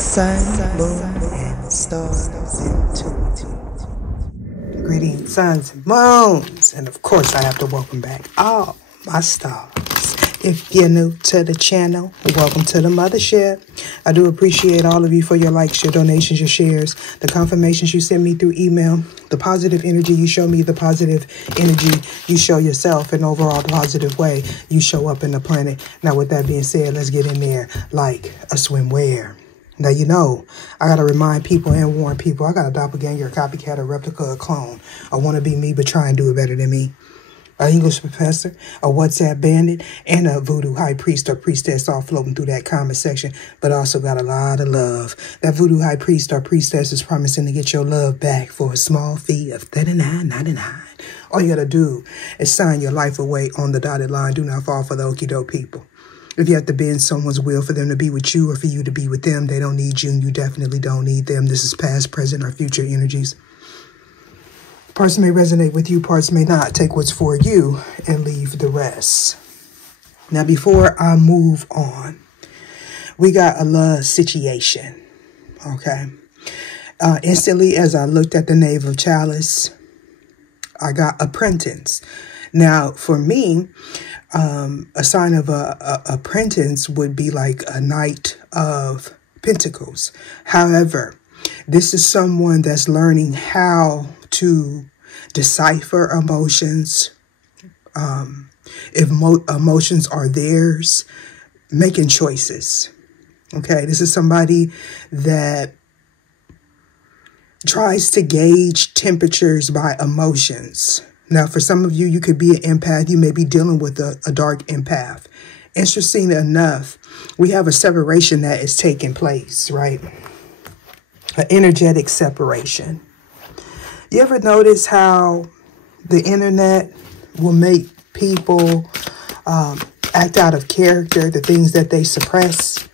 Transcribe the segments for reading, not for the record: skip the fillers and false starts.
Sun, moon, and stars intuitive. Greetings, suns and moons. And of course, I have to welcome back all my stars. If you're new to the channel, welcome to the mothership. I do appreciate all of you for your likes, your donations, your shares, the confirmations you send me through email, the positive energy you show me, the positive energy you show yourself, and overall positive way you show up in the planet. Now, with that being said, let's get in there like a swimwear. Now, you know, I got to remind people and warn people, I got a doppelganger, a copycat, a replica, a clone. I want to be me, but try and do it better than me. An English professor, a WhatsApp bandit, and a voodoo high priest or priestess all floating through that comment section, but also got a lot of love. That voodoo high priest or priestess is promising to get your love back for a small fee of $39.99. All you got to do is sign your life away on the dotted line. Do not fall for the okie doke people. If you have to bend someone's will for them to be with you or for you to be with them, they don't need you and you definitely don't need them. This is past, present, or future energies. Parts may resonate with you, parts may not. Take what's for you and leave the rest. Now, before I move on, we got a love situation, okay? Instantly, as I looked at the Knave of Chalice, I got apprentice. Now, for me, a sign of a apprentice would be like a Knight of Pentacles. However, this is someone that's learning how to decipher emotions. If emotions are theirs, making choices. Okay, this is somebody that tries to gauge temperatures by emotions. Now, for some of you, you could be an empath. You may be dealing with a dark empath. Interesting enough, we have a separation that is taking place, right? An energetic separation. You ever notice how the internet will make people act out of character, the things that they suppress?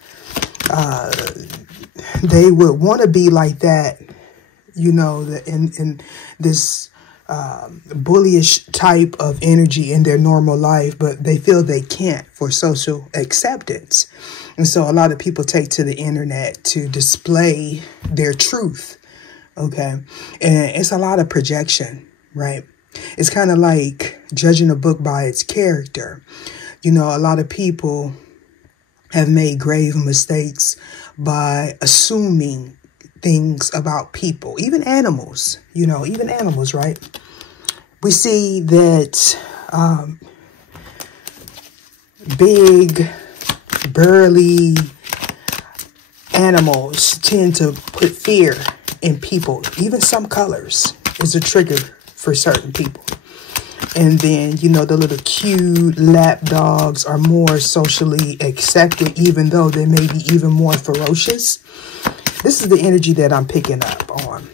They would want to be like that, you know, in this bullyish type of energy in their normal life, but they feel they can't for social acceptance. And so a lot of people take to the internet to display their truth. Okay. And it's a lot of projection, right? It's kind of like judging a book by its character. You know, a lot of people have made grave mistakes by assuming things about people, even animals, you know, even animals, right? We see that big, burly animals tend to put fear in people. Even some colors is a trigger for certain people. And then, you know, the little cute lap dogs are more socially accepted, even though they may be even more ferocious. This is the energy that I'm picking up on,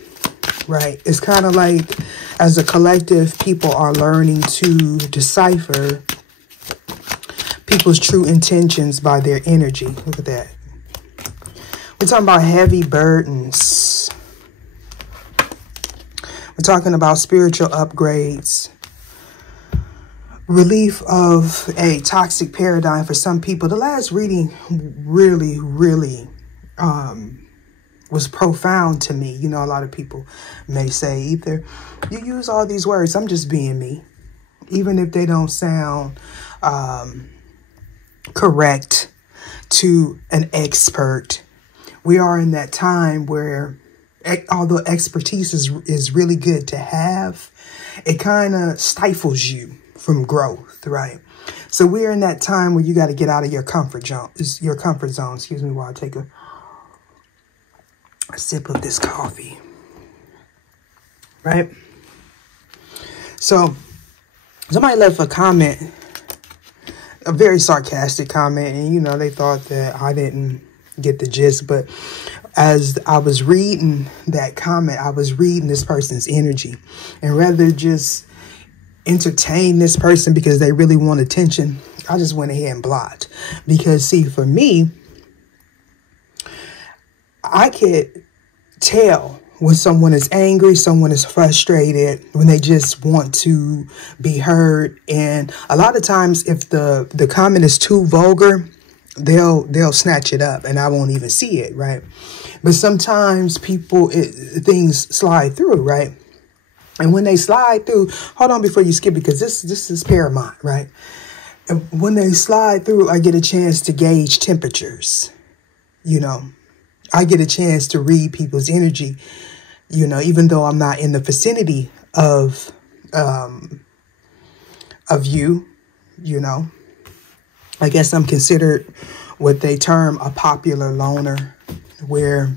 right? It's kind of like, as a collective, people are learning to decipher people's true intentions by their energy. Look at that. We're talking about heavy burdens. We're talking about spiritual upgrades. Relief of a toxic paradigm for some people. The last reading really was profound to me. You know, a lot of people may say, either you use all these words, I'm just being me. Even if they don't sound correct to an expert. We are in that time where, although expertise is really good to have, it kind of stifles you from growth, right? So we're in that time where you got to get out of your comfort zone. Excuse me while I take a sip of this coffee, right? So somebody left a comment, a very sarcastic comment, and you know, they thought that I didn't get the gist, but as I was reading that comment, I was reading this person's energy, and rather just entertain this person because they really want attention, I just went ahead and blocked. Because see, for me, I could tell when someone is angry, someone is frustrated, when they just want to be heard. And a lot of times, if the comment is too vulgar, they'll snatch it up and I won't even see it, right? But sometimes things slide through, right? And when they slide through, hold on before you skip, because this is paramount, right? And when they slide through, I get a chance to gauge temperatures, you know. I get a chance to read people's energy, you know, even though I'm not in the vicinity of you, you know. I guess I'm considered what they term a popular loner, where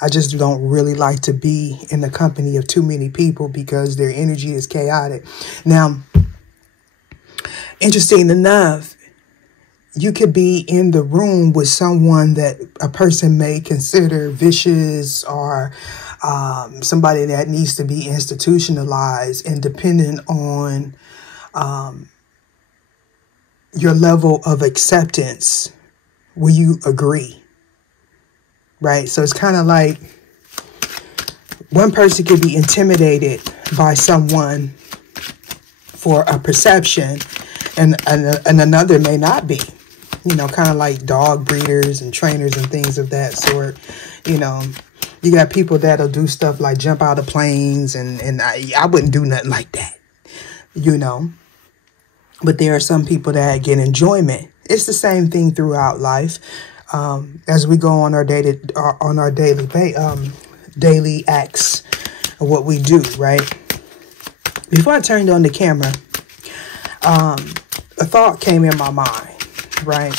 I just don't really like to be in the company of too many people because their energy is chaotic. Now, interesting enough, you could be in the room with someone that a person may consider vicious or somebody that needs to be institutionalized, and depending on your level of acceptance, will you agree? Right? So it's kind of like one person could be intimidated by someone for a perception, and another may not be. You know, kind of like dog breeders and trainers and things of that sort. You know, you got people that'll do stuff like jump out of planes, and I wouldn't do nothing like that, you know. But there are some people that get enjoyment. It's the same thing throughout life. As we go on our daily acts of what we do, right? Before I turned on the camera, a thought came in my mind, right?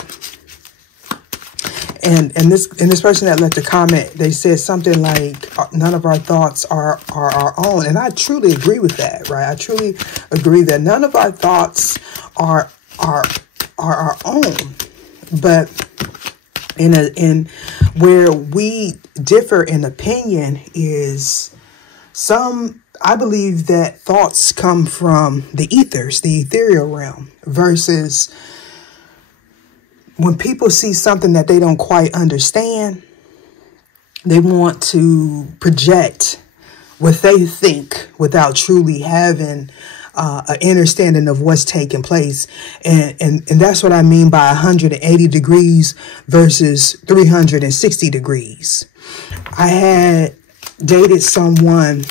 And this person that left a comment, they said something like, none of our thoughts are our own. And I truly agree with that, right? I truly agree that none of our thoughts are our own. But in where we differ in opinion is I believe that thoughts come from the ethers, the ethereal realm, versus when people see something that they don't quite understand, they want to project what they think without truly having an understanding of what's taking place. And that's what I mean by 180 degrees versus 360 degrees. I had dated someone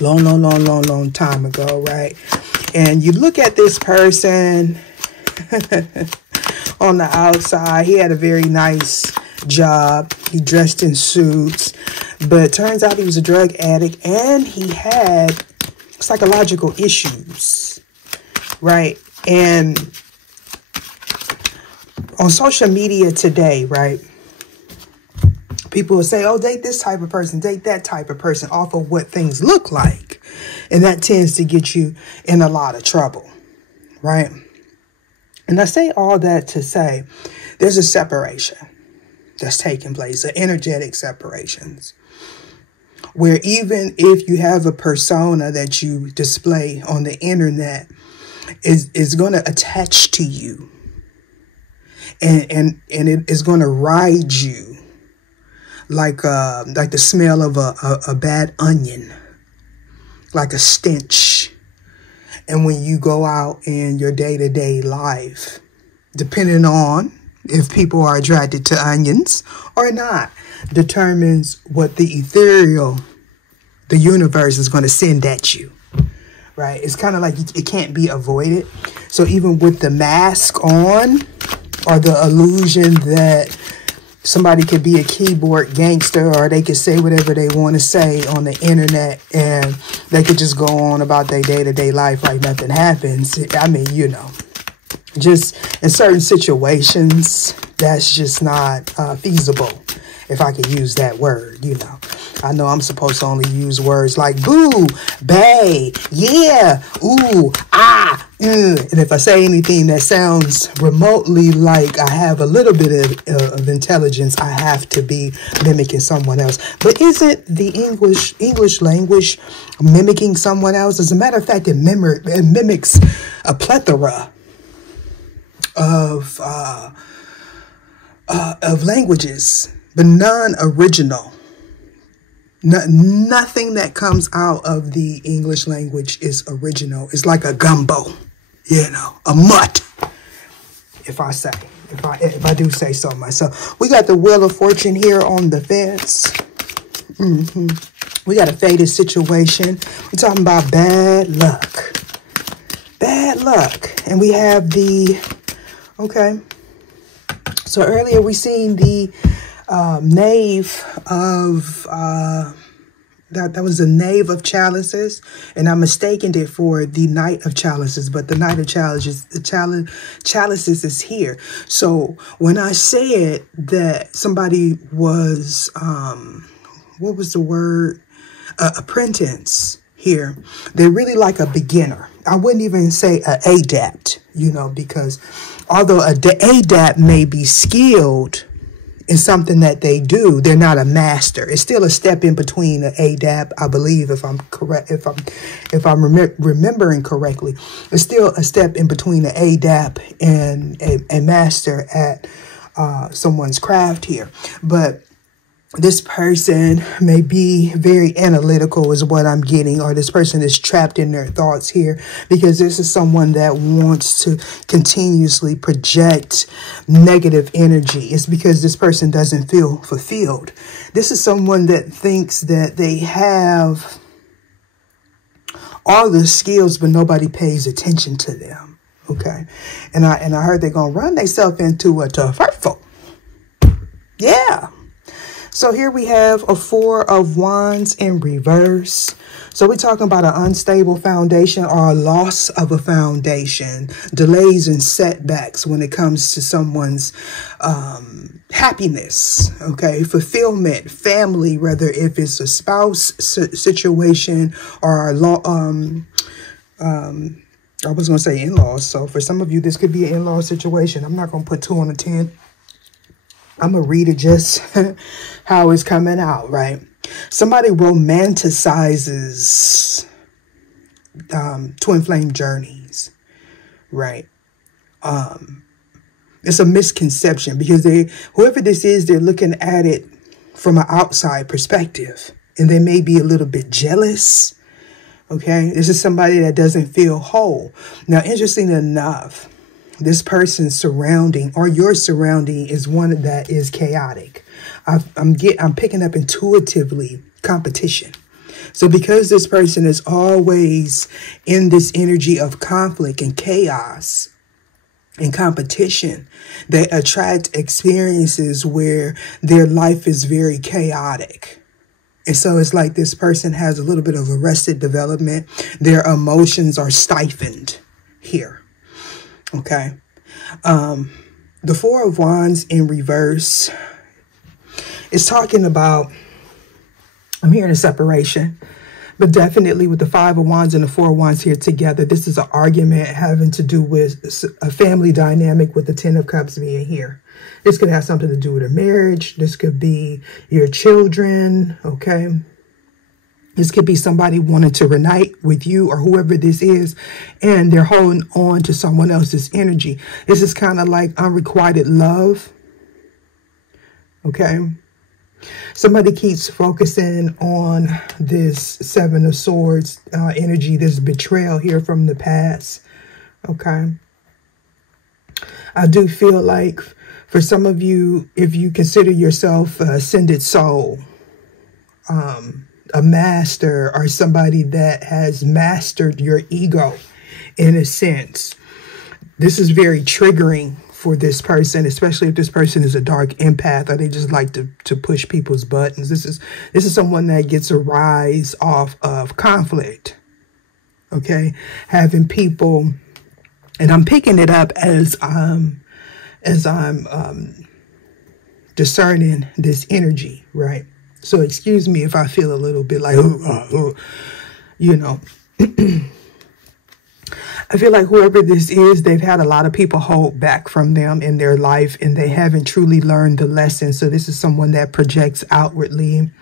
long time ago, right? And you look at this person on the outside, he had a very nice job. He dressed in suits, but it turns out he was a drug addict and he had psychological issues, right? And on social media today, right, people will say, oh, date this type of person, date that type of person off of what things look like. And that tends to get you in a lot of trouble, right? And I say all that to say there's a separation that's taking place, energetic separations, where even if you have a persona that you display on the internet is going to attach to you, and it is going to ride you like the smell of a bad onion, like a stench. And when you go out in your day-to-day life, depending on if people are attracted to onions or not, determines what the ethereal, the universe is going to send at you, right? It's kind of like it can't be avoided. So even with the mask on, or the illusion that somebody could be a keyboard gangster, or they could say whatever they want to say on the internet and they could just go on about their day-to-day life like nothing happens. I mean, you know, just in certain situations, that's just not feasible, if I could use that word, you know. I know I'm supposed to only use words like boo, bae, yeah, ooh, ah, and if I say anything that sounds remotely like I have a little bit of intelligence, I have to be mimicking someone else. But isn't the English language mimicking someone else? As a matter of fact, it mimics a plethora of languages, but none original. Nothing that comes out of the English language is original. It's like a gumbo, you know, a mutt, if I say. if I do say so myself. We got the Wheel of Fortune here on the fence. We got a fated situation. We're talking about bad luck. Bad luck. And we have the, okay. So earlier we seen the Knave of, that was the Knave of Chalices, and I mistaken it for the Knight of Chalices, but the Knight of Chalices, Chalices is here. So when I said that somebody was, what was the word? Apprentice here, they're really like a beginner. I wouldn't even say an adept, you know, because although an adept may be skilled in something that they do, they're not a master. It's still a step in between an adept, I believe, if I'm correct, if I'm remembering correctly. It's still a step in between an adept and a master at someone's craft here. But this person may be very analytical is what I'm getting, or this person is trapped in their thoughts here, because this is someone that wants to continuously project negative energy. It's because this person doesn't feel fulfilled. This is someone that thinks that they have all the skills, but nobody pays attention to them. Okay. And I heard they're going to run themselves into a tough hurtful. Yeah. So here we have a Four of Wands in reverse. So we're talking about an unstable foundation or a loss of a foundation, delays and setbacks when it comes to someone's happiness, okay, fulfillment, family, whether if it's a spouse situation or a I was going to say in-laws. So for some of you, this could be an in-law situation. I'm not going to put 2 on a 10. I'm going to read it just how it's coming out, right? Somebody romanticizes twin flame journeys, right? It's a misconception because whoever this is, they're looking at it from an outside perspective, and they may be a little bit jealous, okay? This is somebody that doesn't feel whole. Now, interesting enough, this person's surrounding or your surrounding is one that is chaotic. I'm picking up intuitively competition. So because this person is always in this energy of conflict and chaos and competition, they attract experiences where their life is very chaotic. And so it's like this person has a little bit of arrested development. Their emotions are stifled here. Okay. The Four of Wands in reverse is talking about, I'm hearing a separation, but definitely with the Five of Wands and the Four of Wands here together, this is an argument having to do with a family dynamic with the Ten of Cups being here. This could have something to do with a marriage. This could be your children. Okay. This could be somebody wanting to reunite with you or whoever this is, and they're holding on to someone else's energy. This is kind of like unrequited love. Okay. Somebody keeps focusing on this Seven of Swords energy, this betrayal here from the past. Okay. I do feel like for some of you, if you consider yourself a ascended soul, a master or somebody that has mastered your ego in a sense, this is very triggering for this person, especially if this person is a dark empath or they just like to push people's buttons. This is someone that gets a rise off of conflict. Okay. Having people, and I'm picking it up as I'm discerning this energy, right? So excuse me if I feel a little bit like, you know, I feel like whoever this is, they've had a lot of people hold back from them in their life and they haven't truly learned the lesson. So this is someone that projects outwardly.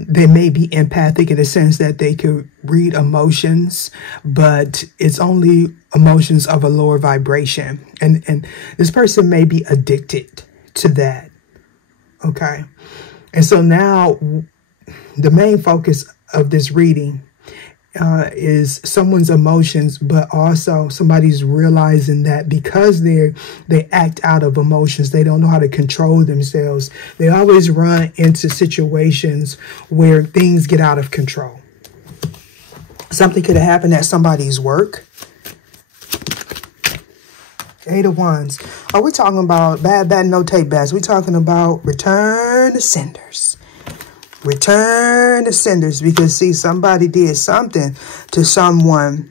They may be empathic in the sense that they could read emotions, but it's only emotions of a lower vibration. And this person may be addicted to that. Okay. And so now the main focus of this reading is someone's emotions, but also somebody's realizing that because they act out of emotions, they don't know how to control themselves. They always run into situations where things get out of control. Something could have happened at somebody's work. 8 of Wands. Oh, we're talking about bad, no take backs. We're talking about return to senders. Return to senders, because see, somebody did something to someone.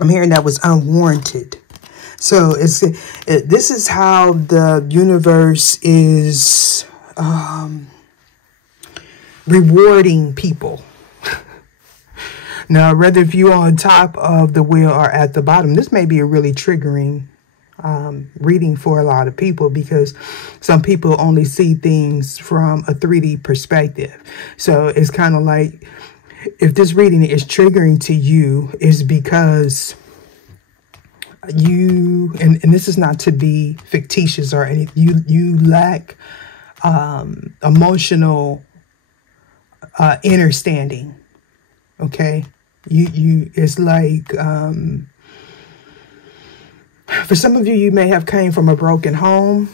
I'm hearing that was unwarranted. So this is how the universe is rewarding people. Now, whether if you're on top of the wheel or at the bottom, this may be a really triggering reading for a lot of people, because some people only see things from a 3D perspective. So it's kind of like, if this reading is triggering to you, is because you, and this is not to be fictitious or anything, you lack emotional understanding. Okay, it's like, for some of you, you may have came from a broken home.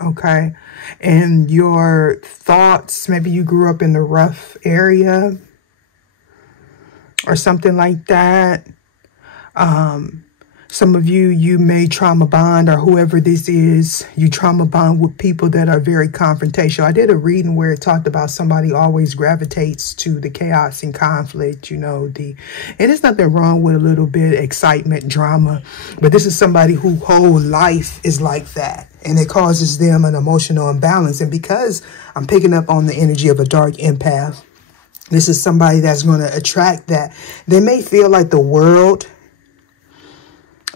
Okay. And your thoughts, maybe you grew up in a rough area or something like that. Some of you, you may trauma bond, or whoever this is, you trauma bond with people that are very confrontational. I did a reading where it talked about somebody always gravitates to the chaos and conflict, you know, and there's nothing wrong with a little bit of excitement, drama, but this is somebody whose whole life is like that, and it causes them an emotional imbalance. And because I'm picking up on the energy of a dark empath, this is somebody that's going to attract that. They may feel like the world,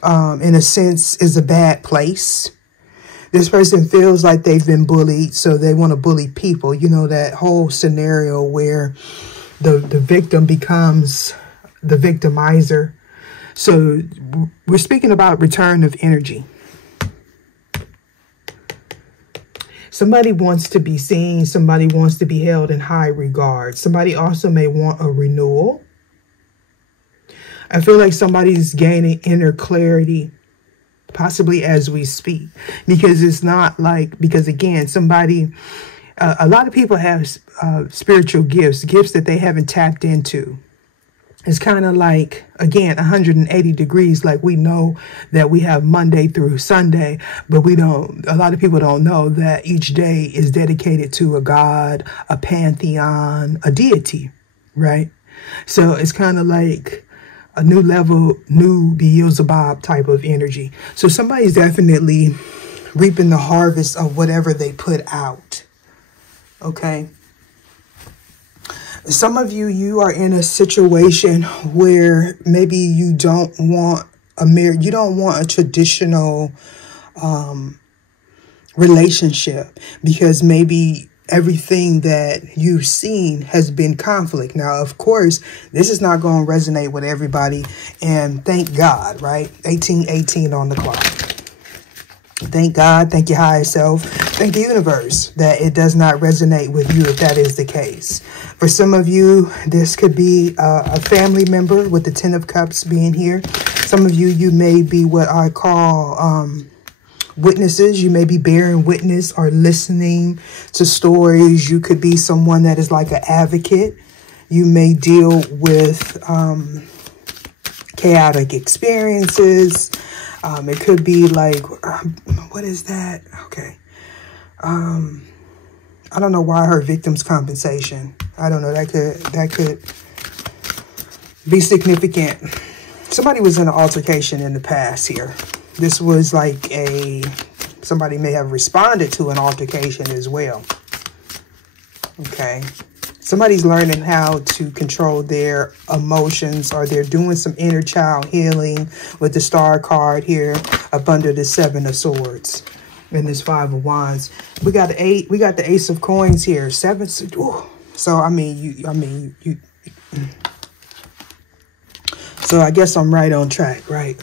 in a sense, is a bad place. This person feels like they've been bullied, so they want to bully people. You know, that whole scenario where the victim becomes the victimizer. So we're speaking about return of energy. Somebody wants to be seen. Somebody wants to be held in high regard. Somebody also may want a renewal. I feel like somebody's gaining inner clarity, possibly as we speak, because it's not like, because again, somebody, a lot of people have spiritual gifts that they haven't tapped into. It's kind of like, again, 180 degrees. Like, we know that we have Monday through Sunday, but a lot of people don't know that each day is dedicated to a god, a pantheon, a deity, right? So it's kind of like a new level, new Beelzebub type of energy. So somebody's definitely reaping the harvest of whatever they put out. Okay. Some of you, you are in a situation where maybe you don't want you don't want a traditional relationship, because maybe everything that you've seen has been conflict. Now, of course, this is not going to resonate with everybody. And thank God, right? 1818 on the clock. Thank God, thank your higher self, thank the universe that it does not resonate with you if that is the case. For some of you, this could be a family member, with the 10 of Cups being here. Some of you, you may be what I call witnesses. You may be bearing witness or listening to stories. You could be someone that is like an advocate. You may deal with chaotic experiences. It could be like, what is that? Okay. I don't know why I heard victims compensation. I don't know. That could be significant. Somebody was in an altercation in the past here. This was like somebody may have responded to an altercation as well. Okay. Somebody's learning how to control their emotions, or they're doing some inner child healing with the Star card here up under the 7 of Swords and this 5 of Wands. We got the Ace of Coins here. 7. Ooh. So so I guess I'm right on track, right?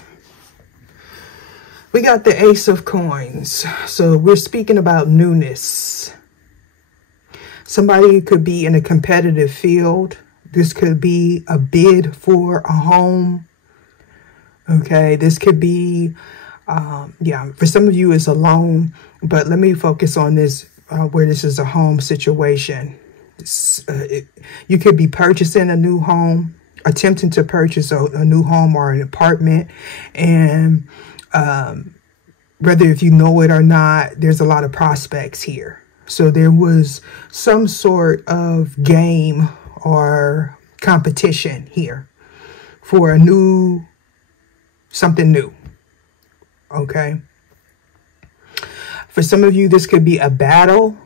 We got the Ace of Coins. So we're speaking about newness. Somebody could be in a competitive field, This could be a bid for a home. Okay, this could be, yeah, for some of you it's a loan, but let me focus on this, where this is a home situation. You could be purchasing a new home, attempting to purchase a new home or an apartment, and whether if you know it or not, there's a lot of prospects here. So there was some sort of game or competition here for something new. Okay. For some of you, this could be a battle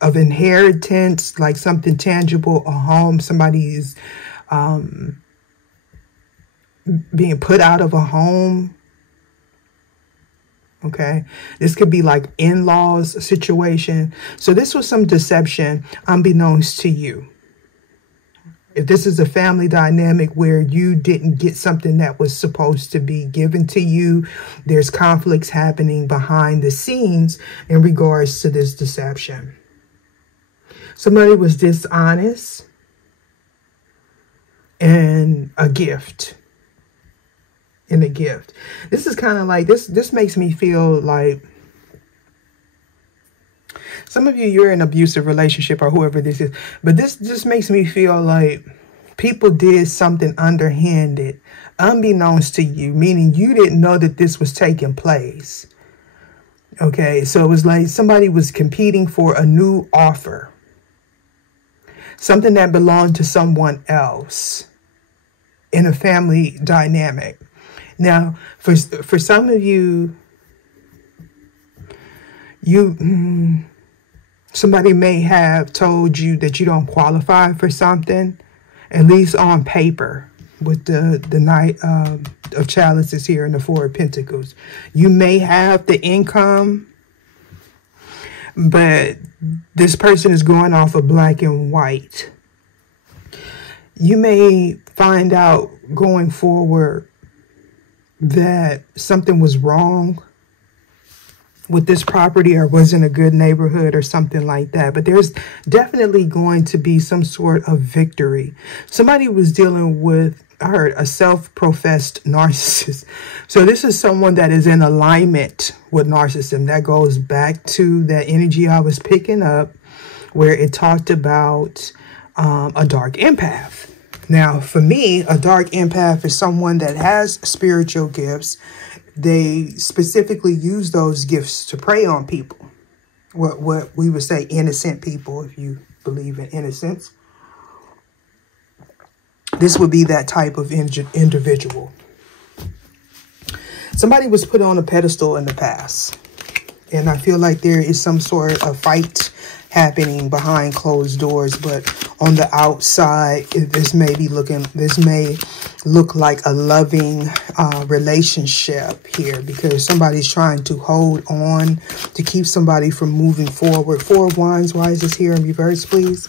of inheritance, like something tangible, a home. Somebody is being put out of a home. Okay, this could be like in-laws situation. So this was some deception unbeknownst to you. If this is a family dynamic where you didn't get something that was supposed to be given to you, there's conflicts happening behind the scenes in regards to this deception. Somebody was dishonest in a gift. This is kind of like, this makes me feel like some of you're in an abusive relationship or whoever this is, but this just makes me feel like people did something underhanded, unbeknownst to you, meaning you didn't know that this was taking place. Okay, so it was like somebody was competing for a new offer, something that belonged to someone else in a family dynamic. Now, for some of you, somebody may have told you that you don't qualify for something, at least on paper, with the Knight of Chalices here and the Four of Pentacles. You may have the income, but this person is going off of black and white. You may find out going forward that something was wrong with this property or was in a good neighborhood or something like that. But there's definitely going to be some sort of victory. Somebody was dealing with, I heard, a self-professed narcissist. So this is someone that is in alignment with narcissism. That goes back to that energy I was picking up where it talked about a dark empath. Now, for me, a dark empath is someone that has spiritual gifts. They specifically use those gifts to prey on people. What we would say innocent people, if you believe in innocence. This would be that type of individual. Somebody was put on a pedestal in the past. And I feel like there is some sort of fight happening behind closed doors, but on the outside, this may look like a loving relationship here, because somebody's trying to hold on to keep somebody from moving forward. Four of Wands, why is this here in reverse, please?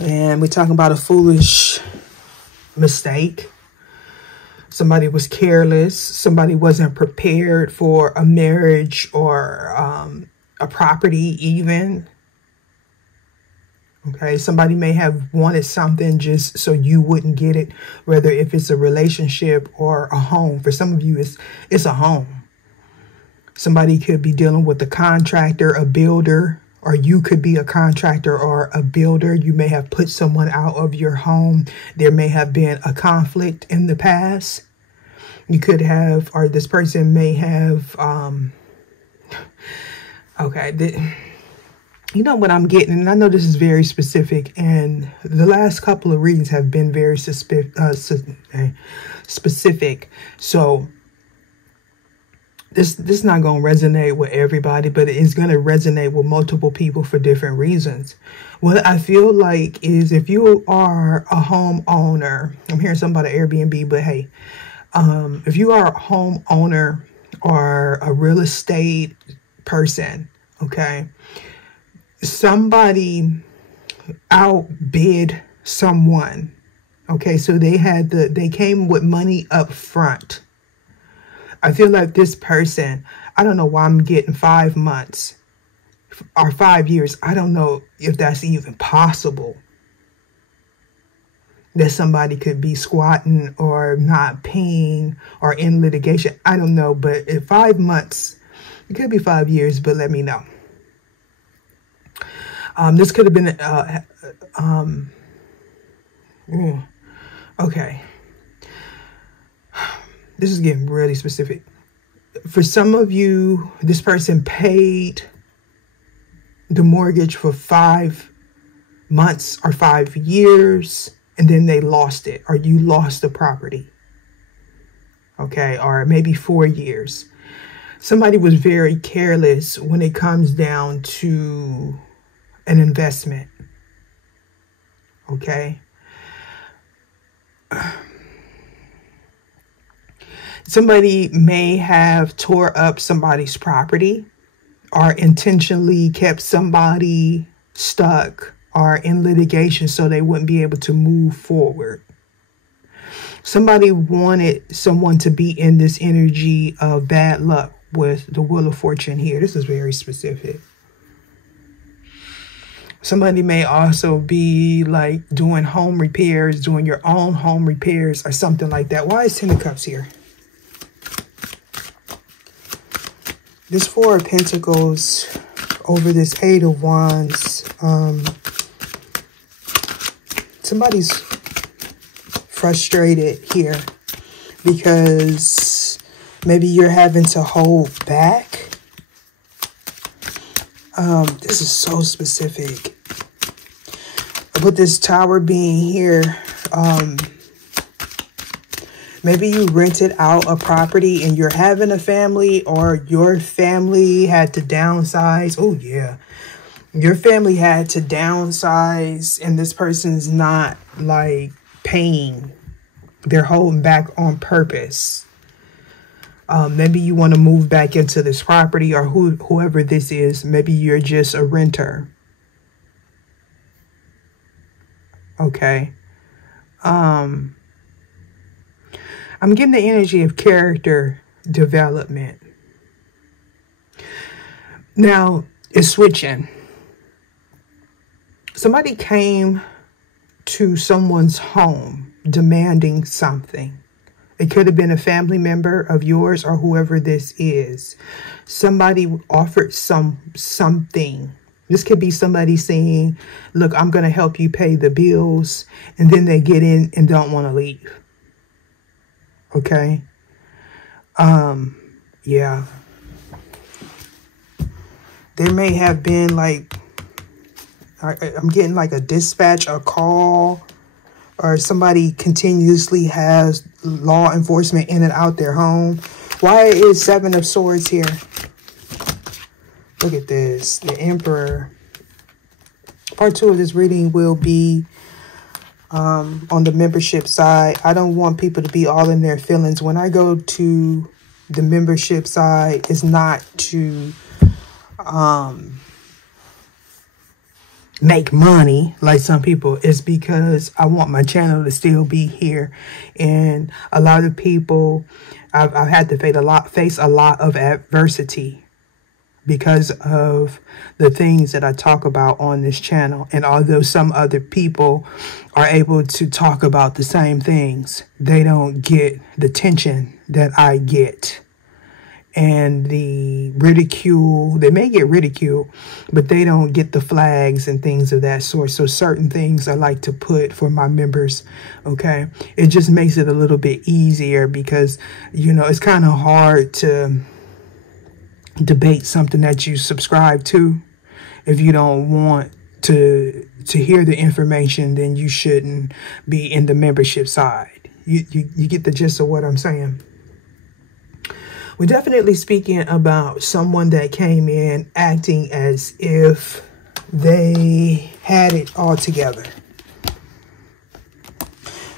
And we're talking about a foolish mistake. Somebody was careless. Somebody wasn't prepared for a marriage or a property even. Okay, somebody may have wanted something just so you wouldn't get it, whether if it's a relationship or a home. For some of you, it's a home. Somebody could be dealing with a contractor, a builder, or you could be a contractor or a builder. You may have put someone out of your home. There may have been a conflict in the past. You could have, or this person may have, you know what I'm getting, and I know this is very specific, and the last couple of readings have been very specific. So this is not going to resonate with everybody, but it is going to resonate with multiple people for different reasons. What I feel like is, if you are a homeowner, I'm hearing something about an Airbnb, but hey, if you are a homeowner or a real estate person, okay, somebody outbid someone. Okay, so they came with money up front. I feel like this person, I don't know why I'm getting 5 months. or 5 years. I don't know if that's even possible. That somebody could be squatting or not paying or in litigation. I don't know. But in 5 months, it could be 5 years, but let me know. This could have been, okay. This is getting really specific. For some of you, this person paid the mortgage for 5 months or 5 years, and then they lost it, or you lost the property. Okay, or maybe 4 years. Somebody was very careless when it comes down to an investment. Okay. Somebody may have tore up somebody's property or intentionally kept somebody stuck or in litigation so they wouldn't be able to move forward. Somebody wanted someone to be in this energy of bad luck with the Wheel of Fortune here. This is very specific. Somebody may also be like doing home repairs, doing your own home repairs or something like that. Why is 10 of Cups here? This 4 of Pentacles over this 8 of Wands. Somebody's frustrated here because maybe you're having to hold back. This is so specific. With this Tower being here, maybe you rented out a property and you're having a family, or your family had to downsize. Oh, yeah. Your family had to downsize and this person's not like paying. They're holding back on purpose. Maybe you want to move back into this property, or whoever this is. Maybe you're just a renter. Okay. I'm getting the energy of character development. Now, it's switching. Somebody came to someone's home demanding something. It could have been a family member of yours or whoever this is. Somebody offered something. This could be somebody saying, look, I'm going to help you pay the bills. And then they get in and don't want to leave. Okay. Yeah. There may have been like, I'm getting like a dispatch, a call, or somebody continuously has law enforcement in and out their home. Why is 7 of Swords here? Look at this. The Emperor. Part 2 of this reading will be on the membership side. I don't want people to be all in their feelings. When I go to the membership side, it's not to make money like some people. It's because I want my channel to still be here. And a lot of people, I've had to face a lot of adversity because of the things that I talk about on this channel. And although some other people are able to talk about the same things, they don't get the attention that I get. And the ridicule, they may get ridiculed, but they don't get the flags and things of that sort. So certain things I like to put for my members, okay? It just makes it a little bit easier because, you know, it's kind of hard to debate something that you subscribe to. If you don't want to hear the information, then you shouldn't be in the membership side. You get the gist of what I'm saying. We're definitely speaking about someone that came in acting as if they had it all together.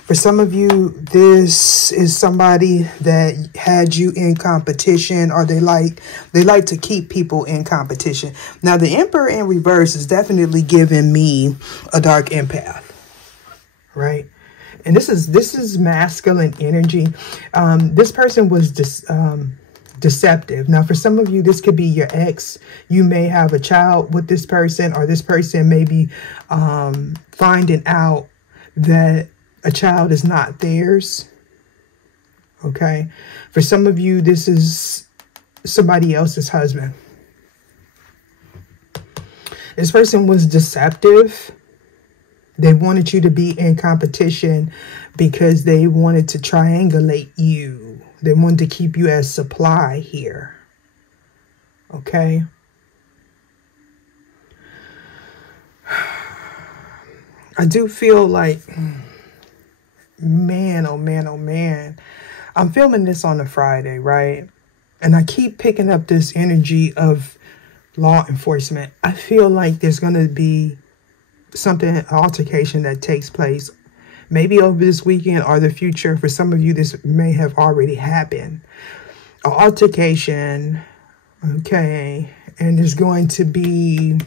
For some of you, this is somebody that had you in competition, or they like to keep people in competition. Now, the Emperor in reverse is definitely giving me a dark empath, right? And this is masculine energy. This person was just deceptive. Now, for some of you, this could be your ex. You may have a child with this person, or this person may be finding out that a child is not theirs. Okay. For some of you, this is somebody else's husband. This person was deceptive. They wanted you to be in competition because they wanted to triangulate you. They wanted to keep you as supply here. Okay. I do feel like, man, oh man, oh man. I'm filming this on a Friday, right? And I keep picking up this energy of law enforcement. I feel like there's going to be something, an altercation that takes place maybe over this weekend or the future. For some of you, this may have already happened. An altercation, okay, and there's going to be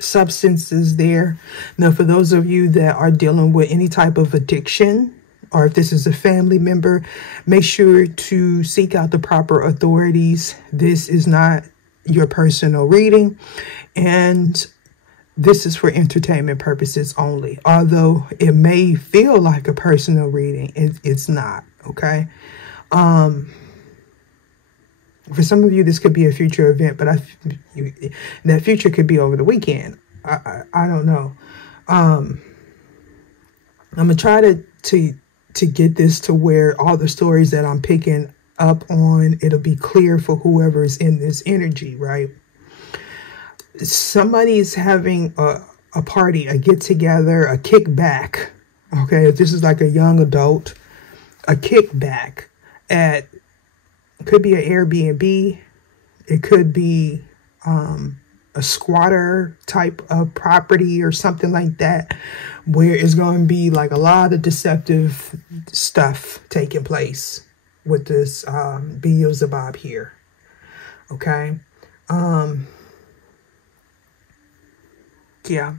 substances there. Now, for those of you that are dealing with any type of addiction, or if this is a family member, make sure to seek out the proper authorities. This is not your personal reading, and this is for entertainment purposes only. Although it may feel like a personal reading, it's not, okay? For some of you, this could be a future event, but that future could be over the weekend. I don't know. I'm gonna try to get this to where all the stories that I'm picking up on, it'll be clear for whoever's in this energy, right? Somebody's having a party, a get-together, a kickback. Okay, if this is like a young adult, a kickback at, could be an Airbnb. It could be a squatter type of property or something like that, where it's going to be like a lot of deceptive stuff taking place with this Beelzebub here. Okay. Yeah.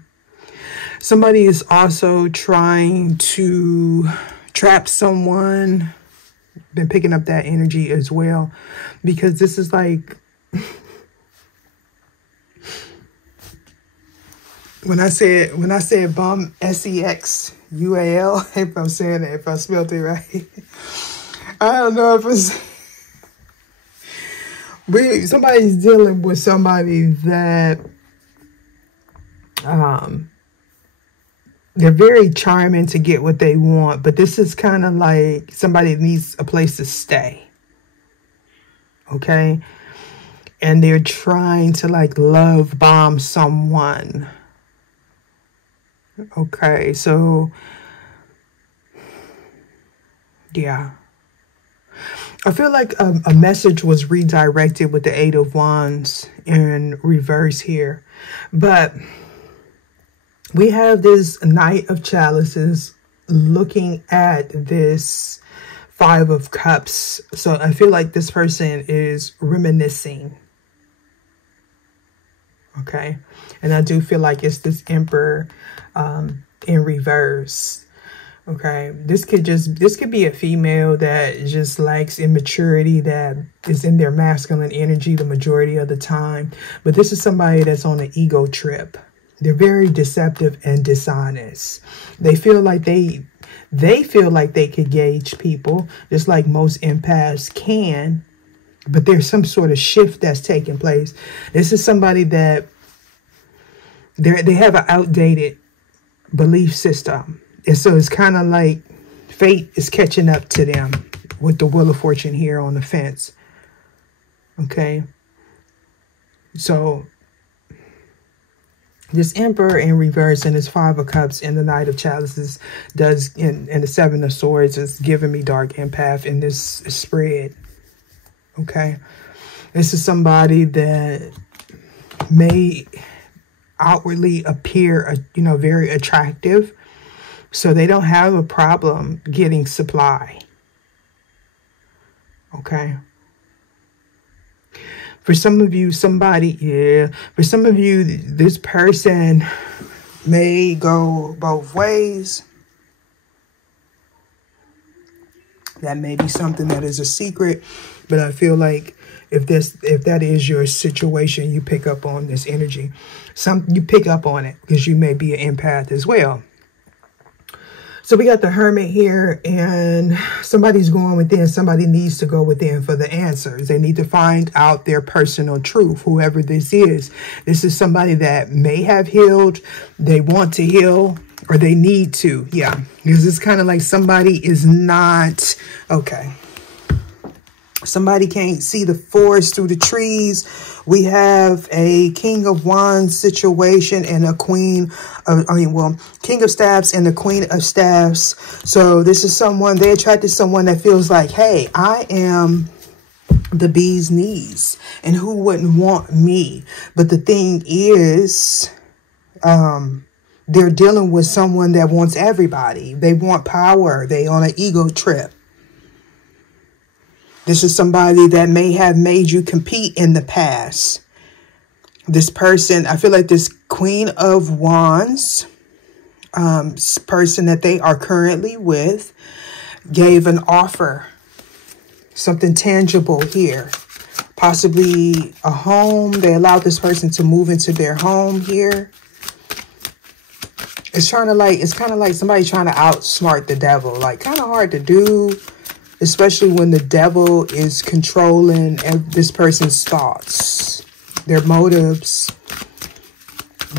Somebody is also trying to trap someone. Been picking up that energy as well, because this is like, when I said bum, SEXUAL, if I'm saying it, if I spelled it right. I don't know if it's somebody's dealing with somebody that they're very charming to get what they want, but this is kind of like somebody needs a place to stay. Okay? And they're trying to like love bomb someone. Okay, so yeah. I feel like a message was redirected with the Eight of Wands in reverse here. But we have this Knight of Chalices looking at this Five of Cups. So I feel like this person is reminiscing. Okay. And I do feel like it's this Emperor in reverse. Okay. This could be a female that just lacks immaturity, that is in their masculine energy the majority of the time. But this is somebody that's on an ego trip. They're very deceptive and dishonest. They feel like they feel like they could gauge people, just like most empaths can. But there's some sort of shift that's taking place. This is somebody that they have an outdated belief system. And so it's kind of like fate is catching up to them with the Wheel of Fortune here on the fence. Okay. So this Emperor in reverse and his Five of Cups and the Knight of Chalices does, and the Seven of Swords is giving me dark empath in this spread. Okay. This is somebody that may outwardly appear, very attractive. So they don't have a problem getting supply. Okay. For some of you, for some of you, this person may go both ways. That may be something that is a secret, but I feel like if that is your situation, you pick up on this energy. You pick up on it because you may be an empath as well. So we got the Hermit here, and somebody's going within. Somebody needs to go within for the answers. They need to find out their personal truth, whoever this is. This is somebody that may have healed, they want to heal, or they need to. Yeah, because it's kind of like somebody is not okay. Somebody can't see the forest through the trees. We have a King of Wands situation and a King of Staffs and the Queen of Staffs. So this is someone, they attracted someone that feels like, hey, I am the bee's knees, and who wouldn't want me? But the thing is, they're dealing with someone that wants everybody. They want power. They on an ego trip. This is somebody that may have made you compete in the past. This person, I feel like this Queen of Wands person that they are currently with gave an offer. Something tangible here. Possibly a home. They allowed this person to move into their home here. It's kind of like somebody trying to outsmart the devil. Like, kind of hard to do. Especially when the devil is controlling this person's thoughts, their motives.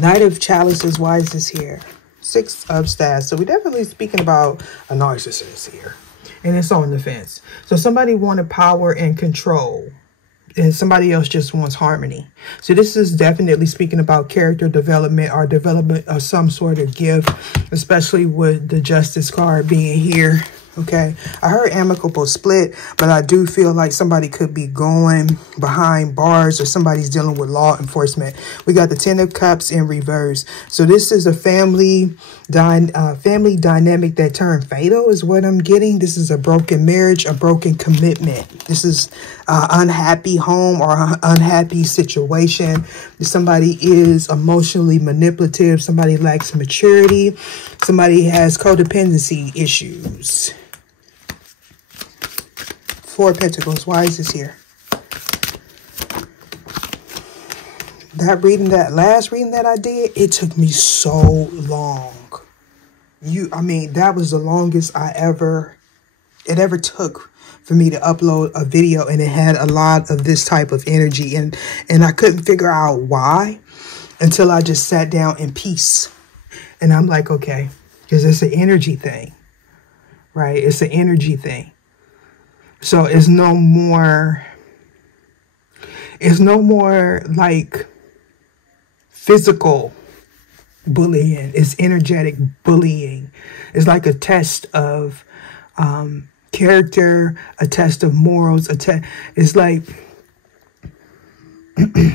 Knight of Chalices, why is this here? Six of Staffs. So we're definitely speaking about a narcissist here. And it's on the fence. So somebody wanted power and control. And somebody else just wants harmony. So this is definitely speaking about character development or development of some sort of gift. Especially with the Justice card being here. Okay, I heard amicable split, but I do feel like somebody could be going behind bars or somebody's dealing with law enforcement. We got the Ten of Cups in reverse. So this is a family dynamic that turned fatal is what I'm getting. This is a broken marriage, a broken commitment. This is an unhappy home or an unhappy situation. Somebody is emotionally manipulative. Somebody lacks maturity. Somebody has codependency issues. Four of Pentacles. Why is this here? That last reading that I did, it took me so long. That was the longest it ever took for me to upload a video, and it had a lot of this type of energy, and I couldn't figure out why until I just sat down in peace. And I'm like, okay, because it's an energy thing, right? It's an energy thing. So it's no more like physical bullying. It's energetic bullying. It's like a test of character, a test of morals. It's like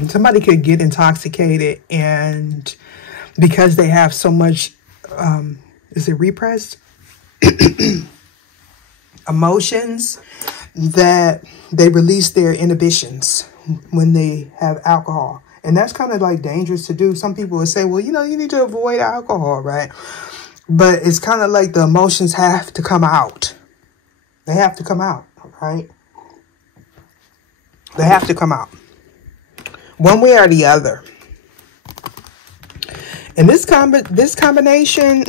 somebody could get intoxicated, and because they have so much, is it repressed emotions, that they release their inhibitions when they have alcohol. And that's kind of like dangerous to do. Some people would say, well, you need to avoid alcohol, right? But it's kind of like the emotions have to come out. They have to come out, right? They have to come out. One way or the other. And this combination,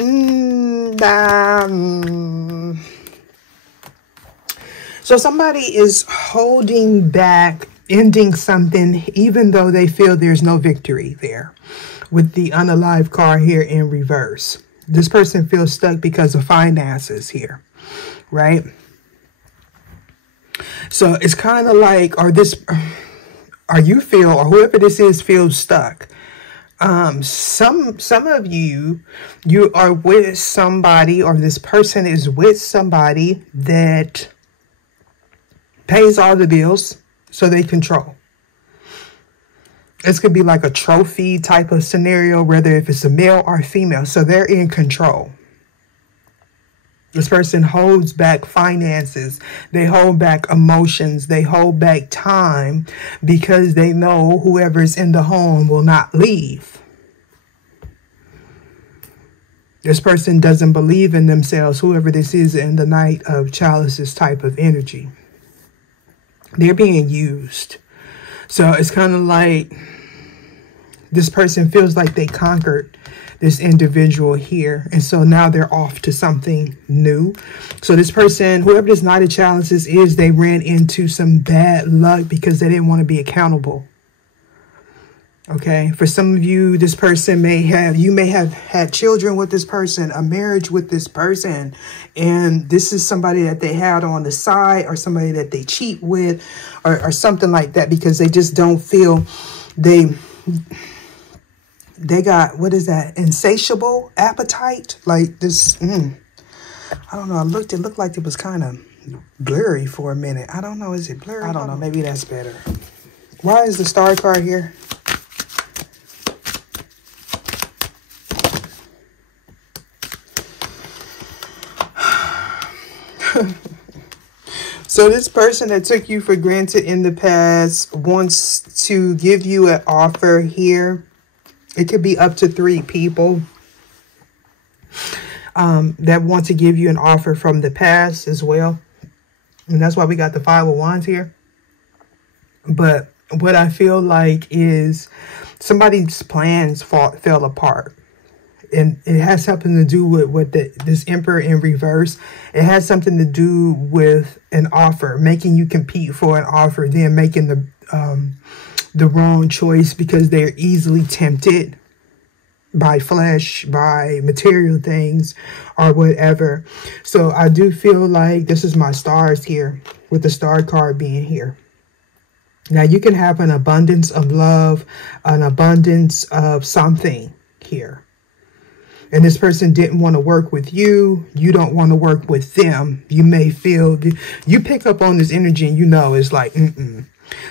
so somebody is holding back, ending something, even though they feel there's no victory there. With the unalive card here in reverse. This person feels stuck because of finances here, right? So it's kind of like, or whoever this is feels stuck. Some of you are with somebody, or this person is with somebody that pays all the bills, so they control. This could be like a trophy type of scenario, whether if it's a male or female. So they're in control. This person holds back finances. They hold back emotions. They hold back time because they know whoever's in the home will not leave. This person doesn't believe in themselves, whoever this is in the Knight of Chalices type of energy. They're being used. So it's kind of like this person feels like they conquered this individual here. And so now they're off to something new. So this person, whoever this Knight of Chalices is, they ran into some bad luck because they didn't want to be accountable. Okay, for some of you, this person you may have had children with this person, a marriage with this person, and this is somebody that they had on the side or somebody that they cheat with or something like that, because they just don't feel they got, what is that, insatiable appetite, like this. I don't know, it looked like it was kind of blurry for a minute. I don't know, is it blurry? I don't know, maybe that's better. Why is the star card here? So this person that took you for granted in the past wants to give you an offer here. It could be up to 3 people that want to give you an offer from the past as well. And that's why we got the 5 of Wands here. But what I feel like is somebody's plans fell apart. And it has something to do with this Emperor in reverse. It has something to do with an offer, making you compete for an offer, then making the wrong choice because they're easily tempted by flesh, by material things, or whatever. So I do feel like this is my stars here, with the star card being here. Now you can have an abundance of love, an abundance of something here. And this person didn't want to work with you. You don't want to work with them. You may feel, you pick up on this energy and you know it's like,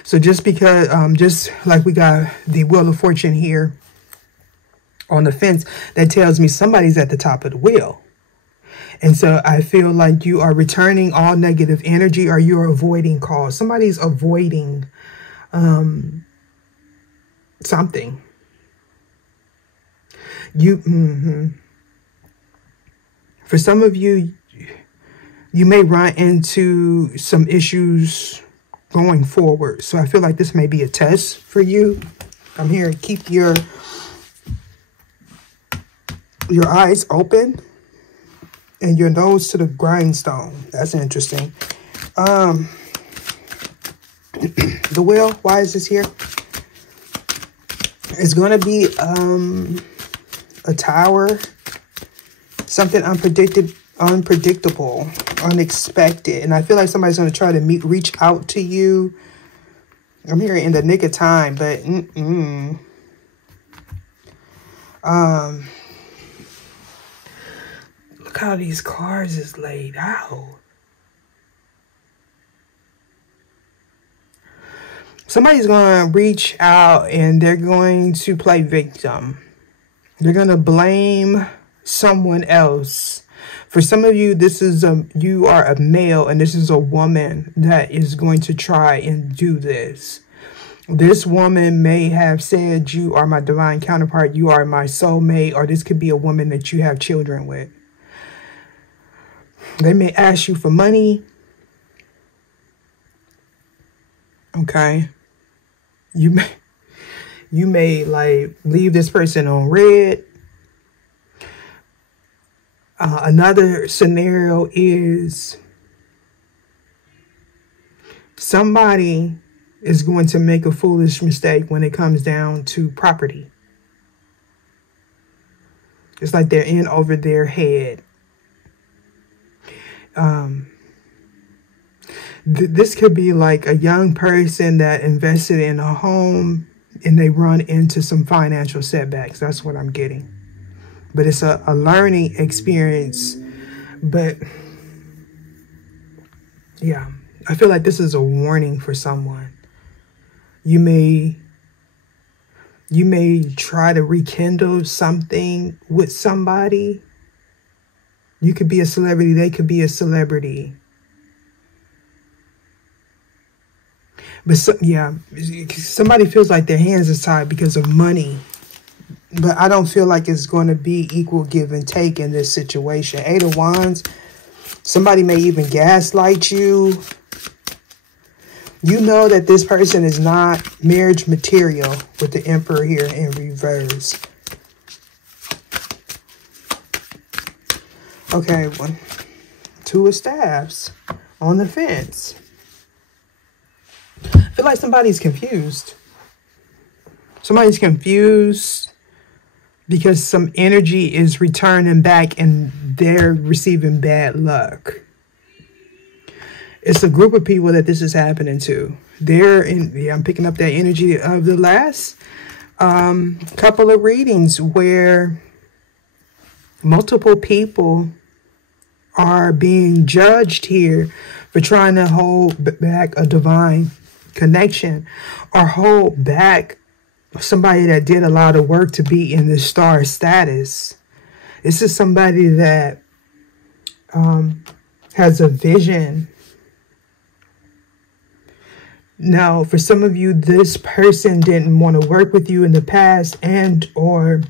So just because, just like we got the Wheel of Fortune here on the fence, that tells me somebody's at the top of the wheel. And so I feel like you are returning all negative energy, or you're avoiding calls. Somebody's avoiding something. For some of you, you may run into some issues going forward. So I feel like this may be a test for you. I'm here to keep your eyes open and your nose to the grindstone. That's interesting. The wheel, why is this here? It's going to be a tower, something unpredictable, unexpected. And I feel like somebody's going to try to reach out to you. I'm here in the nick of time, but look how these cards is laid out. Somebody's going to reach out and they're going to play victim. They're going to blame someone else. For some of you, you are a male and this is a woman that is going to try and do this. This woman may have said, you are my divine counterpart, you are my soulmate, or this could be a woman that you have children with. They may ask you for money. Okay. You may like leave this person on red. Another scenario is somebody is going to make a foolish mistake when it comes down to property. It's like they're in over their head. This could be like a young person that invested in a home and they run into some financial setbacks. That's what I'm getting. But it's a learning experience. But yeah, I feel like this is a warning for someone. You may try to rekindle something with somebody. You could be a celebrity. They could be a celebrity. But somebody feels like their hands are tied because of money. But I don't feel like it's going to be equal give and take in this situation. 8 of Wands. Somebody may even gaslight you. You know that this person is not marriage material with the Emperor here in reverse. Okay, 2 of Staffs on the fence. I feel like somebody's confused. Somebody's confused because some energy is returning back and they're receiving bad luck. It's a group of people that this is happening to. They're in, yeah, I'm picking up that energy of the last couple of readings where multiple people are being judged here for trying to hold back a divine connection or hold back somebody that did a lot of work to be in the star status. This is somebody that has a vision. Now, for some of you, this person didn't want to work with you in the past, and or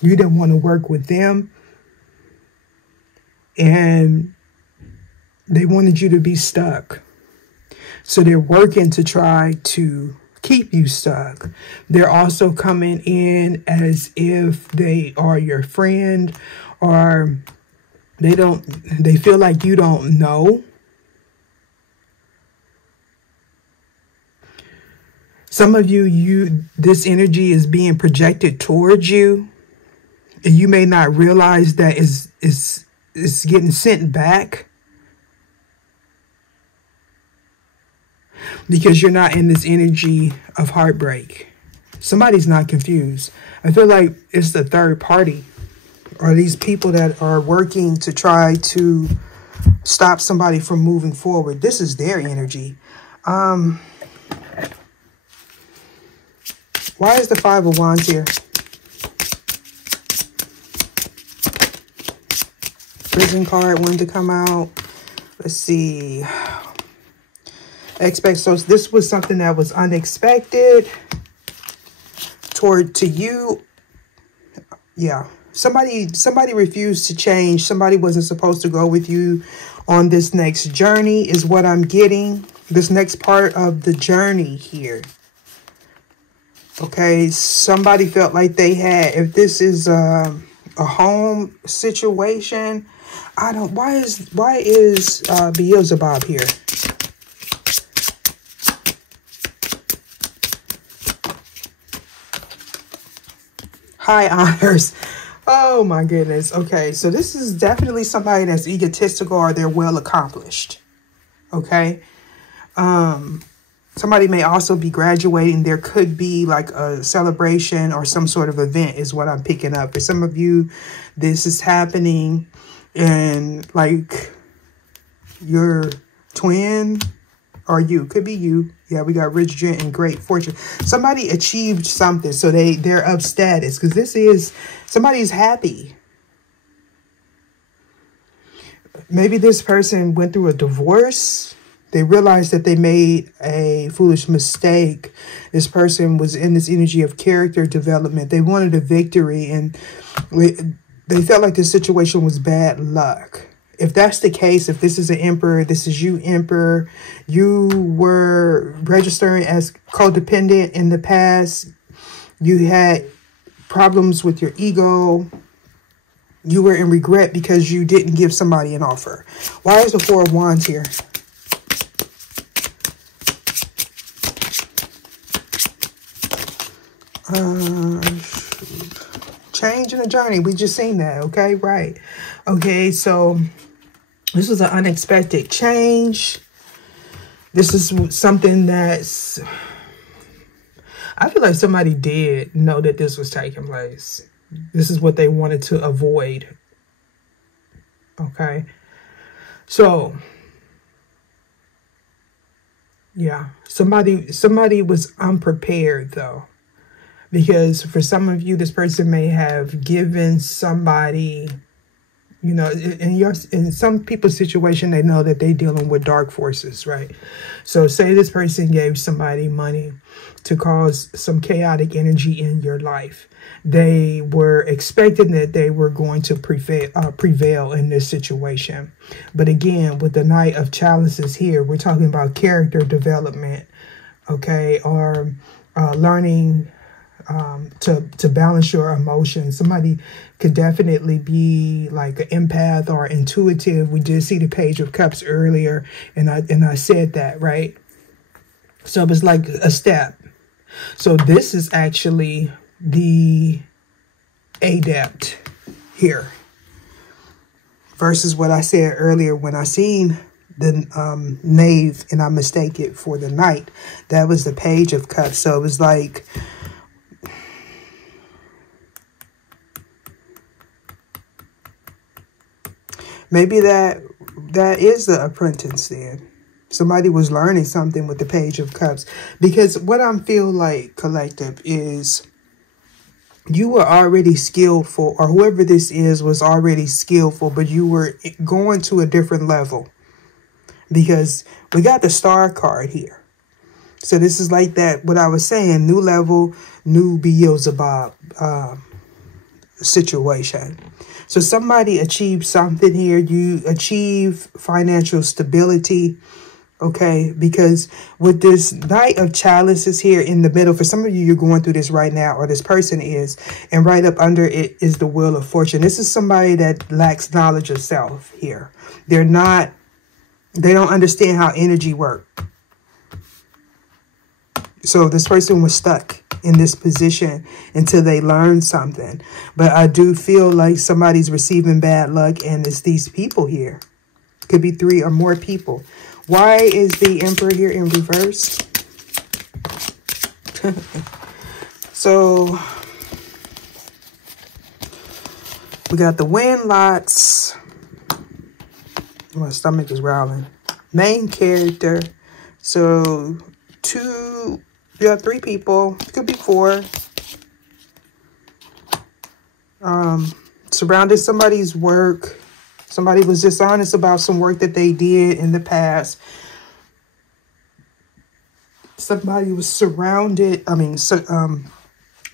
you didn't want to work with them, and they wanted you to be stuck. So they're working to try to keep you stuck. They're also coming in as if they are your friend, or they feel like you don't know. Some of you, this energy is being projected towards you, and you may not realize that it's getting sent back because you're not in this energy of heartbreak. Somebody's not confused. I feel like it's the third party, or these people that are working to try to stop somebody from moving forward. This is their energy. Why is the 5 of Wands here? Prison card wanted to come out. Let's see. So this was something that was unexpected to you. Yeah. Somebody refused to change. Somebody wasn't supposed to go with you on this next journey is what I'm getting. This next part of the journey here. Okay, somebody felt like they had, if this is a home situation, why is Beelzebub here? High honors. Oh my goodness. Okay, so this is definitely somebody that's egotistical or they're well accomplished. Okay. Somebody may also be graduating. There could be like a celebration or some sort of event is what I'm picking up. For some of you, this is happening and like your twin or you. Could be you. Yeah, we got rich, gent, and great fortune. Somebody achieved something, so they're of status because this is somebody's happy. Maybe this person went through a divorce. They realized that they made a foolish mistake. This person was in this energy of character development. They wanted a victory, and they felt like the situation was bad luck. If that's the case, if this is an Emperor, this is you, Emperor, you were registering as codependent in the past. You had problems with your ego. You were in regret because you didn't give somebody an offer. Why is the 4 of Wands here? Change in the journey. We just seen that. Okay, right. Okay, so this was an unexpected change. This is something that's, I feel like somebody did know that this was taking place. This is what they wanted to avoid. Okay, so yeah, somebody was unprepared though. Because for some of you, this person may have given somebody You know, in some people's situation, they know that they're dealing with dark forces, right? So say this person gave somebody money to cause some chaotic energy in your life. They were expecting that they were going to prevail in this situation. But again, with the Knight of Chalices here, we're talking about character development, okay? Or learning to balance your emotions. Somebody could definitely be like an empath or intuitive. We did see the Page of Cups earlier, and I said that, right? So it was like a step. So this is actually the adept here versus what I said earlier when I seen the knave and I mistake it for the knight. That was the Page of Cups. So it was like, maybe that is the apprentice then. Somebody was learning something with the Page of Cups. Because what I feel like, collective, is you were already skillful, or whoever this is was already skillful, but you were going to a different level. Because we got the Star card here. So this is like that, what I was saying, new level, new Beelzebub situation. So somebody achieved something here. You achieve financial stability. Okay, because with this Knight of Chalices here in the middle, for some of you, you're going through this right now, or this person is, and right up under it is the Wheel of Fortune. This is somebody that lacks knowledge of self here. They don't understand how energy works. So this person was stuck in this position until they learned something. But I do feel like somebody's receiving bad luck, and it's these people here. Could be 3 or more people. Why is the Emperor here in reverse? So we got the wind lots. My stomach is growling. Main character. So 2, you have 3 people. It could be 4. Surrounded somebody's work. Somebody was dishonest about some work that they did in the past. Somebody was surrounded.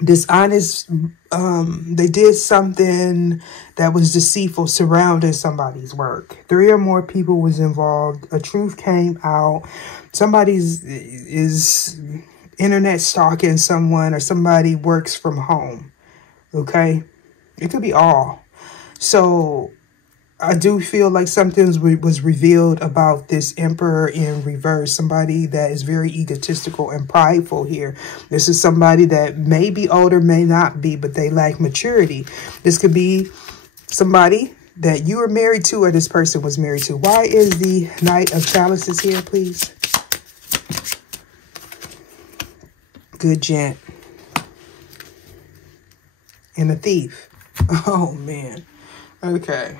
Dishonest. They did something that was deceitful, surrounding somebody's work. 3 or more people was involved. A truth came out. Somebody's is internet stalking someone, or somebody works from home. Okay, it could be all. So I do feel like something was revealed about this Emperor in reverse. Somebody that is very egotistical and prideful here. This is somebody that may be older, may not be, but they lack maturity. This could be somebody that you are married to, or this person was married to. Why is the Knight of Chalices here, please? Good gent. And a thief. Oh, man. Okay.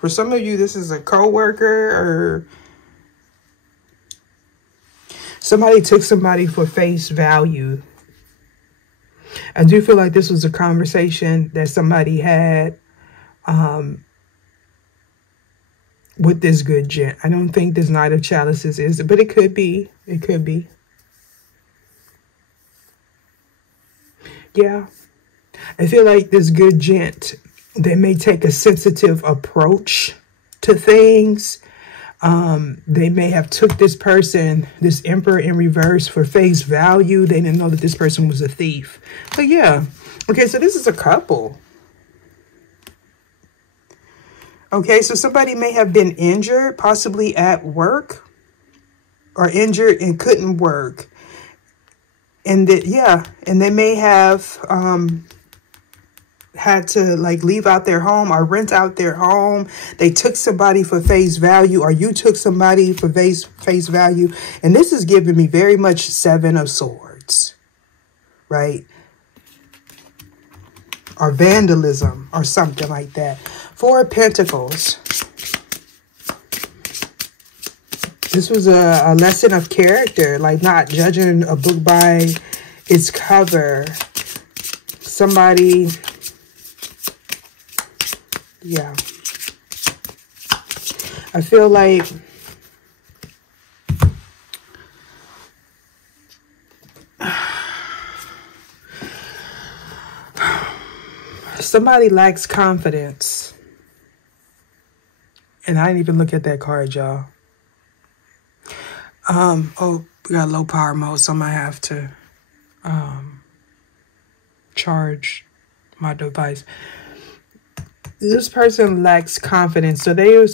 For some of you, this is a co-worker, or somebody took somebody for face value. I do feel like this was a conversation that somebody had with this good gent. I don't think this Knight of Chalices is, but it could be. It could be. Yeah. I feel like this good gent, they may take a sensitive approach to things. They may have took this person, this Emperor in reverse, for face value. They didn't know that this person was a thief. But yeah. Okay, so this is a couple. Okay, so somebody may have been injured, possibly at work, or injured and couldn't work. And that, yeah, and they may have had to like leave out their home or rent out their home. They took somebody for face value, or you took somebody for face value. And this is giving me very much 7 of Swords, right? Or vandalism or something like that. 4 of Pentacles. This was a lesson of character, like not judging a book by its cover. Somebody, yeah. I feel like somebody lacks confidence. And I didn't even look at that card, y'all. Oh, we got low power mode, so I might have to charge my device. This person lacks confidence, so they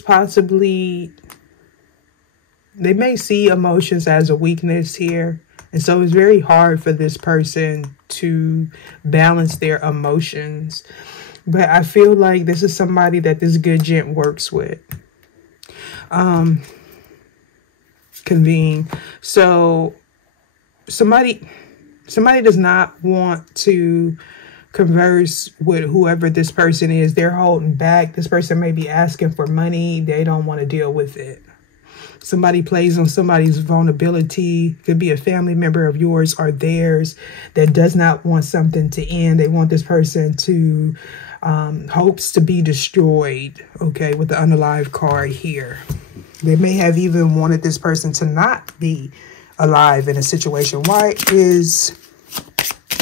may see emotions as a weakness here. And so it's very hard for this person to balance their emotions. But I feel like this is somebody that this good gent works with. Convene. So somebody does not want to converse with whoever this person is. They're holding back. This person may be asking for money. They don't want to deal with it. Somebody plays on somebody's vulnerability. Could be a family member of yours or theirs that does not want something to end. They want this person to hopes to be destroyed. Okay, with the unalive card here. They may have even wanted this person to not be alive in a situation. Why is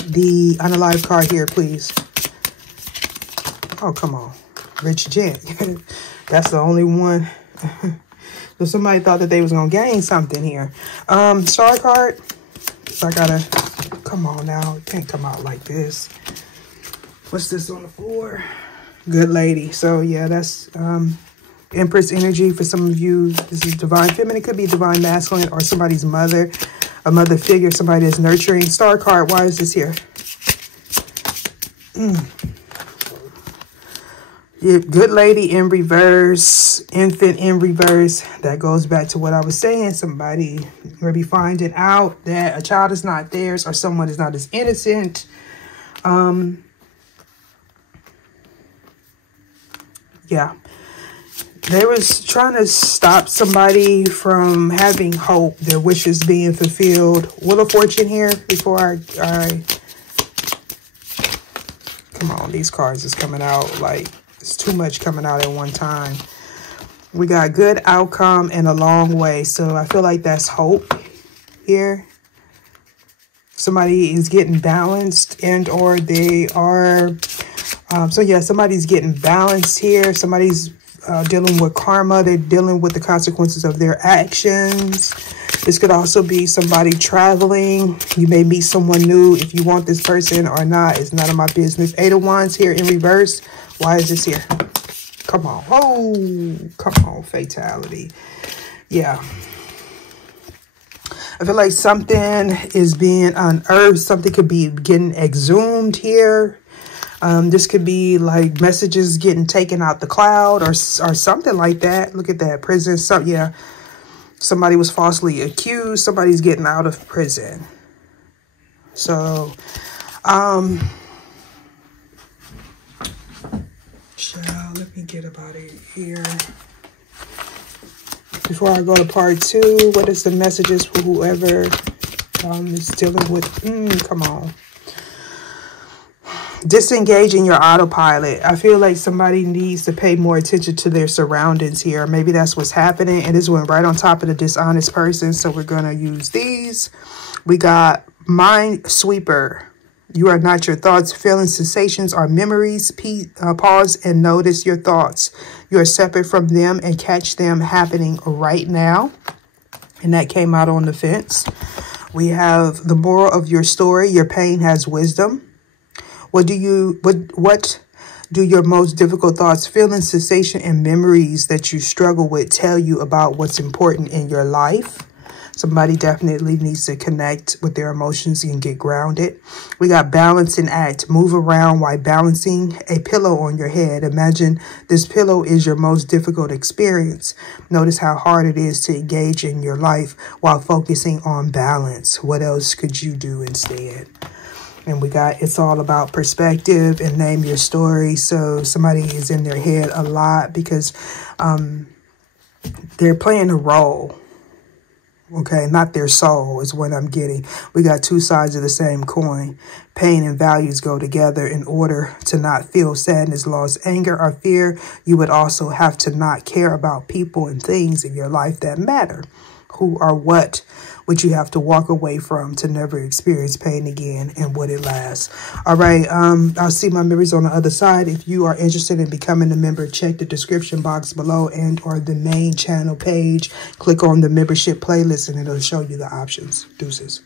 the unalive card here, please? Oh, come on. Rich gent. That's the only one. So somebody thought that they was going to gain something here. Star card. So I got to... Come on now. It can't come out like this. What's this on the floor? Good lady. So, yeah, that's... Empress energy for some of you. This is divine feminine. It could be divine masculine or somebody's mother, a mother figure, somebody that's nurturing. Star card. Why is this here? Yeah, good lady in reverse, infant in reverse. That goes back to what I was saying. Somebody will be finding out that a child is not theirs or someone is not as innocent. Yeah. They was trying to stop somebody from having hope, their wishes being fulfilled. Wheel of Fortune here before I come on, these cards is coming out like it's too much coming out at one time. We got good outcome and a long way. So I feel like that's hope here. Somebody is getting balanced and or they are, so yeah, somebody's getting balanced here. Somebody's dealing with karma. They're dealing with the consequences of their actions. This could also be somebody traveling. You may meet someone new. If you want this person or not, it's none of my business. 8 of Wands here in reverse. Why is this here? Come on. Oh, come on. Fatality. Yeah. I feel like something is being unearthed. Something could be getting exhumed here. This could be like messages getting taken out the cloud or something like that. Look at that. Prison. So, yeah. Somebody was falsely accused. Somebody's getting out of prison. So, let me get up out of here. Before I go to part 2, what is the messages for whoever is dealing with? Come on. Disengaging your autopilot. I feel like somebody needs to pay more attention to their surroundings here. Maybe that's what's happening. And this went right on top of the dishonest person. So we're going to use these. We got Mind Sweeper. You are not your thoughts, feelings, sensations, or memories. Pause and notice your thoughts. You are separate from them and catch them happening right now. And that came out on the fence. We have the moral of your story. Your pain has wisdom. What do your most difficult thoughts, feelings, sensation, and memories that you struggle with tell you about what's important in your life? Somebody definitely needs to connect with their emotions and get grounded. We got balance and act. Move around while balancing a pillow on your head. Imagine this pillow is your most difficult experience. Notice how hard it is to engage in your life while focusing on balance. What else could you do instead? And we got it's all about perspective and name your story. So somebody is in their head a lot because they're playing a role. Okay, not their soul is what I'm getting. We got two sides of the same coin. Pain and values go together. In order to not feel sadness, loss, anger, or fear, you would also have to not care about people and things in your life that matter. Who or what would you have to walk away from to never experience pain again, and would it last? All right, I'll see my members on the other side. If you are interested in becoming a member, check the description box below and or the main channel page. Click on the membership playlist and it'll show you the options. Deuces.